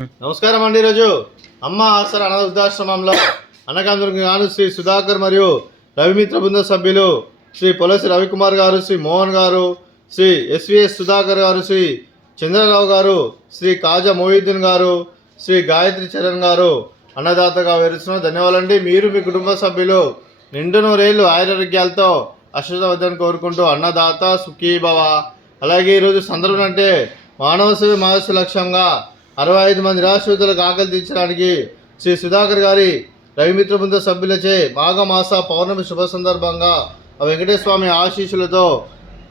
నమస్కారం అండి. ఈరోజు అమ్మ ఆసర అనాథ వృద్ధాశ్రమంలో అన్నగాంధ్రునికి గాను శ్రీ సుధాకర్ మరియు రవిమిత్ర బృంద సభ్యులు శ్రీ పొలసి రవికుమార్ గారు, శ్రీ మోహన్ గారు, శ్రీ ఎస్విఎస్ సుధాకర్ గారు, శ్రీ చంద్రరావు గారు, శ్రీ కాజా మొయిద్దీన్ గారు, శ్రీ గాయత్రి చరణ్ గారు అన్నదాతగా వివరిస్తున్నారు. ధన్యవాదాలండి. మీరు మీ కుటుంబ సభ్యులు నిండు నూరేళ్లు ఆయురారోగ్యాలతో అశ్వవద్దని కోరుకుంటూ అన్నదాత సుఖీభవ. అలాగే ఈరోజు సందర్భం అంటే మానవ సేవ మహర్షి లక్ష్యంగా 65 మంది నిరాశ్రితులకు ఆకలి తీర్చడానికి శ్రీ సుధాకర్ గారి రవిమిత్ర బృంద సభ్యులచే మాఘమాస పౌర్ణమి శుభ సందర్భంగా వెంకటేశ్వర స్వామి ఆశీస్సులతో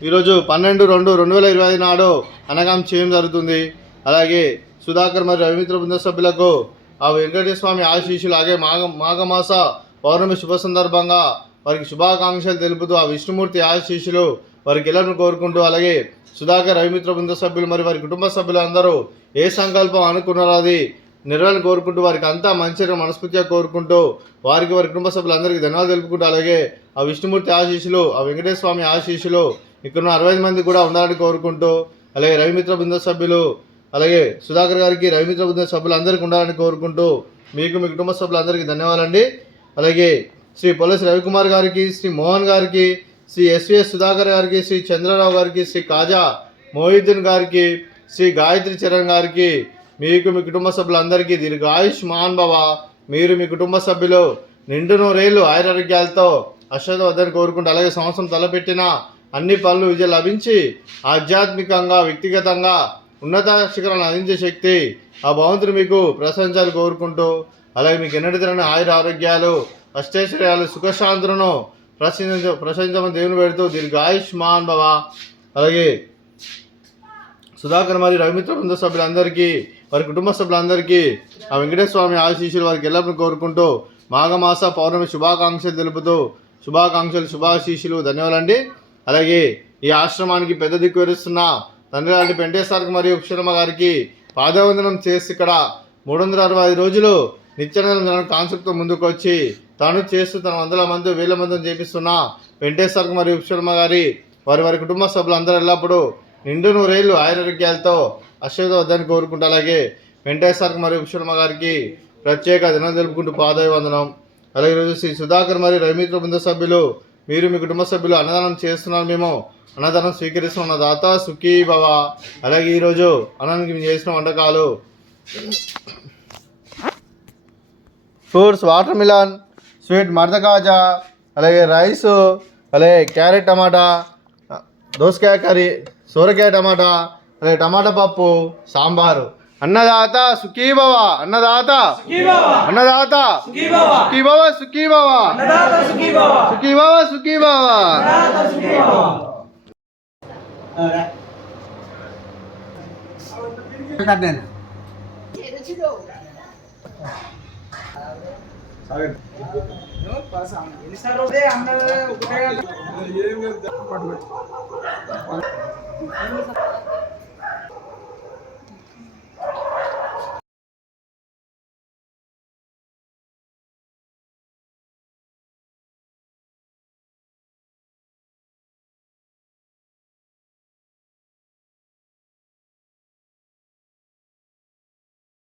ఈరోజు 12/2/2025 నాడు అన్నదానం చేయడం జరుగుతుంది. అలాగే సుధాకర్ మరియు రవిమిత్ర బృంద సభ్యులకు ఆ వెంకటేశ్వర స్వామి ఆశీస్సులు, అలాగే మాఘమాస పౌర్ణమి శుభ సందర్భంగా వారికి శుభాకాంక్షలు తెలుపుతూ ఆ విష్ణుమూర్తి ఆశీస్సులు వారికి ఎల్లరూ కోరుకుంటూ, అలాగే సుధాకర్ రవిమిత్ర బృంద సభ్యులు మరియు వారి కుటుంబ సభ్యులు అందరూ ఏ సంకల్పం అనుకున్నారో అది నెరవేరాలని కోరుకుంటూ, వారికి అంతా మంచిగా మనస్ఫూర్తిగా కోరుకుంటూ, వారికి వారి కుటుంబ సభ్యులందరికీ ధన్యవాదాలు తెలుపుకుంటూ, అలాగే ఆ విష్ణుమూర్తి ఆశీస్సులు, ఆ వెంకటేశ్వర స్వామి ఆశీస్సులు ఇక్కడ 65 మంది కూడా ఉండాలని కోరుకుంటూ, అలాగే రవిమిత్ర బృంద సభ్యులు, అలాగే సుధాకర్ గారికి రవిమిత్ర బృంద సభ్యులు అందరికీ ఉండాలని కోరుకుంటూ మీకు మీ కుటుంబ సభ్యులందరికీ ధన్యవాదాలండి. అలాగే శ్రీ పొలసి రవికుమార్ గారికి, శ్రీ మోహన్ గారికి, శ్రీ ఎస్విఎస్ సుధాకర్ గారికి, శ్రీ చంద్రరావు గారికి, శ్రీ కాజా మొయిద్దీన్ గారికి, శ్రీ గాయత్రి చరణ్ గారికి, మీకు మీ కుటుంబ సభ్యులందరికీ దీర్ఘాయుష్మాన్ భవ. మీరు మీ కుటుంబ సభ్యులు నిండు నూరేళ్లు ఆయురారోగ్యాలతో అశ్వవద్దని కోరుకుంటూ, అలాగే సంవత్సరం తలపెట్టిన అన్ని పనులు విజయం లభించి ఆధ్యాత్మికంగా వ్యక్తిగతంగా ఉన్నత శిఖరాలను అందించే శక్తి ఆ భగవంతుడు మీకు ప్రశంసాలు కోరుకుంటూ, అలాగే మీకు ఎన్నటి తరని ఆయుర ఆరోగ్యాలు, అష్టైశ్వర్యాలు, సుఖశాంతులను ప్రశంసమని దేవుని పెడుతూ దీర్ఘాయుష్మాన్ భవ. అలాగే సుధాకర్ మరియు రవిమిత్ర బృంద సభ్యులందరికీ వారి కుటుంబ సభ్యులందరికీ ఆ వెంకటేశ్వర స్వామి ఆశీస్సులు వారికి ఎల్లప్పుడూ కోరుకుంటూ మాఘమాస పౌర్ణమి శుభాకాంక్షలు తెలుపుతూ శుభాశీస్సులు ధన్యవాదాలండి. అలాగే ఈ ఆశ్రమానికి పెద్ద దిక్కు విరుస్తున్న తండ్రి లాంటి వెంకటేశ్వర మరియు ఉక్షరమ్మ గారికి పాదవందనం చేసి ఇక్కడ 365 రోజులు నిత్యానందం కాన్సెప్ట్తో ముందుకు వచ్చి తాను చేస్తూ తన 100 మంది 1000 మందిని చేపిస్తున్న వెంకటేశ్వర మరియు ఉక్షరమ్మ గారి వారి కుటుంబ సభ్యులందరూ ఎల్లప్పుడూ నిండు నూరేళ్లు ఆయురారోగ్యాలతో అశ్వవద్దని కోరుకుంటూ, అలాగే వెంకటేశ్వర మరియు ఉక్షరమ్మ గారికి ప్రత్యేక దినం తెలుపుకుంటూ పాదవందనం. అలాగే ఈరోజు శ్రీ సుధాకర్ మరియు రవిమిత్ర బృంద సభ్యులు మీరు మీ కుటుంబ సభ్యులు అన్నదానం చేస్తున్నారు. మేము అన్నదానం స్వీకరిస్తున్న దాత సుఖీ భవ. అలాగే ఈరోజు అన్నానికి మేము చేసిన వంటకాలు ఫ్రూట్స్, వాటర్ మిలన్, స్వీట్ మర్దకాజా, అలాగే రైసు, అలాగే క్యారెట్ టమాటా, దోసకాయ కర్రీ, సోరకాయ టమాటా, అలాగే టమాటా పప్పు, సాంబారు. అన్నదాత సుఖీభవ, అన్నదాత అన్నదాత సుఖీభవ, సుఖీభవ, సుఖీభవ, సుఖీభవ.